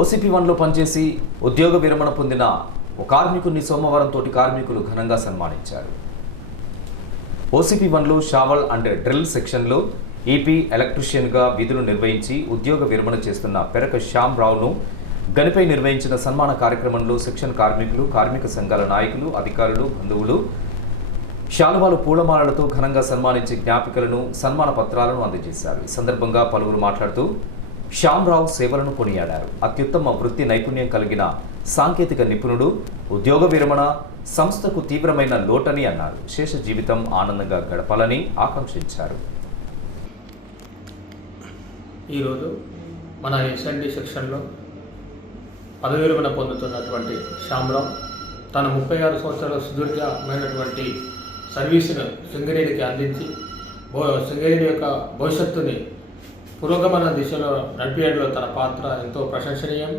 OCP వన్లో పనిచేసి ఉద్యోగ విరమణ పొందిన ఓ కార్మికుడిని సోమవారం తోటి కార్మికులు ఘనంగా సన్మానించారు. ఓసీపీ వన్లో షావల్ అండ్ డ్రిల్ సెక్షన్లో ఈపీ ఎలక్ట్రీషియన్గా విధులు నిర్వహించి ఉద్యోగ విరమణ చేస్తున్న పెరక శ్యామ్ రావును గనిపై నిర్వహించిన సన్మాన కార్యక్రమంలో సెక్షన్ కార్మికులు కార్మిక సంఘాల నాయకులు అధికారులు బంధువులు శాలువాలు పూలమాలలతో ఘనంగా సన్మానించి జ్ఞాపికలను సన్మాన పత్రాలను అందజేశారు. ఈ సందర్భంగా పలువురు మాట్లాడుతూ శ్యామ్రావు సేవలను కొనియాడారు. అత్యుత్తమ వృత్తి నైపుణ్యం కలిగిన సాంకేతిక నిపుణుడు ఉద్యోగ విరమణ సంస్థకు తీవ్రమైన లోటని అన్నారు. శేష జీవితం ఆనందంగా గడపాలని ఆకాంక్షించారు. ఈరోజు మన ఎస్ఎన్డి సెక్షన్లో పదవి విరమణ పొందుతున్నటువంటి శ్యామరావు తన ముప్పై ఆరు సంవత్సరాల సుదీర్ఘమైనటువంటి సర్వీసును శృంగరేణికి అందించి భో యొక్క భవిష్యత్తుని పురోగమన దిశలో నడిపేయడంలో తన పాత్ర ఎంతో ప్రశంసనీయం.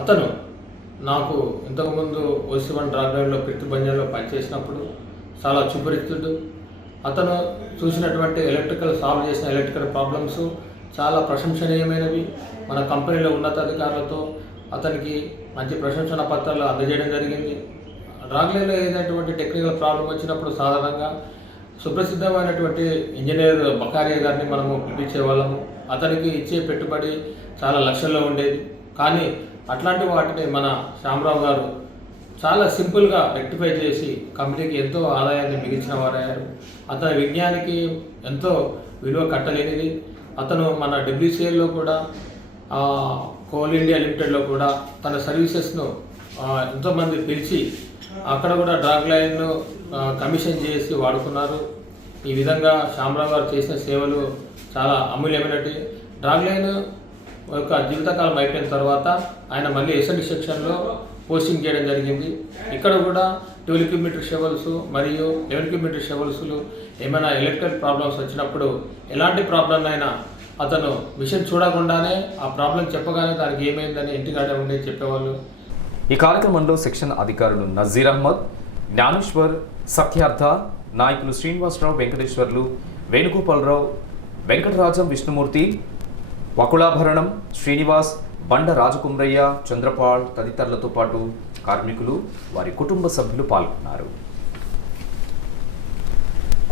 అతను నాకు ఇంతకుముందు ఓసి వన్ డ్రాగ్లైన్లో పిట్టుబంజంలో పనిచేసినప్పుడు చాలా చుపరిస్తుడు అతను చూసినటువంటి ఎలక్ట్రికల్ సాల్వ్ చేసిన ఎలక్ట్రికల్ ప్రాబ్లమ్స్ చాలా ప్రశంసనీయమైనవి. మన కంపెనీలో ఉన్నతాధికారులతో అతనికి మంచి ప్రశంసన పత్రాలు అందజేయడం జరిగింది. రాగ్లేలో ఏదైనటువంటి టెక్నికల్ ప్రాబ్లం వచ్చినప్పుడు సాధారణంగా సుప్రసిద్ధమైనటువంటి ఇంజనీర్ బకారియా గారిని మనము పిలిపించే వాళ్ళము. అతనికి ఇచ్చే పెట్టుబడి చాలా లక్షల్లో ఉండేది. కానీ అట్లాంటి వాటిని మన శ్యామరావు గారు చాలా సింపుల్గా రెక్టిఫై చేసి కంపెనీకి ఎంతో ఆదాయాన్ని మిగిల్చిన వారయ్యారు. అతని విజ్ఞానికి ఎంతో విలువ కట్టలేనిది. అతను మన డబ్ల్యూసీఎల్లో కూడా కోల్ ఇండియా లిమిటెడ్లో కూడా తన సర్వీసెస్ను ఎంతోమంది పిలిచి అక్కడ కూడా డ్రాగ్ లైన్ కమిషన్ చేసి వాడుకున్నారు. ఈ విధంగా శ్యామరావు గారు చేసిన సేవలు చాలా అమూల్యమైనటి డ్రాగ్ లైన్ యొక్క జీవితకాలం అయిపోయిన తర్వాత ఆయన మళ్ళీ ఎస్ఎండి సెక్షన్లో పోస్టింగ్ చేయడం జరిగింది. ఇక్కడ కూడా ట్వెల్వ్ కిలోమీటర్ షెవల్స్ మరియు లెవెన్ కిలోమీటర్ షెవల్స్లు ఏమైనా ఎలక్ట్రికల్ ప్రాబ్లమ్స్ వచ్చినప్పుడు ఎలాంటి ప్రాబ్లం అయినా అతను మిషన్ చూడకుండానే ఆ ప్రాబ్లం చెప్పగానే దానికి ఏమైందని ఇంటికాడే ఉండే చెప్పేవాళ్ళు. ఈ కార్యక్రమంలో సెక్షన్ అధికారులు నజీర్ అహ్మద్ జ్ఞానేశ్వర్ సత్యార్థ నాయకులు శ్రీనివాసరావు వెంకటేశ్వర్లు వేణుగోపాలరావు వెంకటరాజం విష్ణుమూర్తి వకుళాభరణం శ్రీనివాస్ బండ రాజకుమ్రయ్య చంద్రపాల్ తదితరులతో పాటు కార్మికులు వారి కుటుంబ సభ్యులు పాల్గొన్నారు.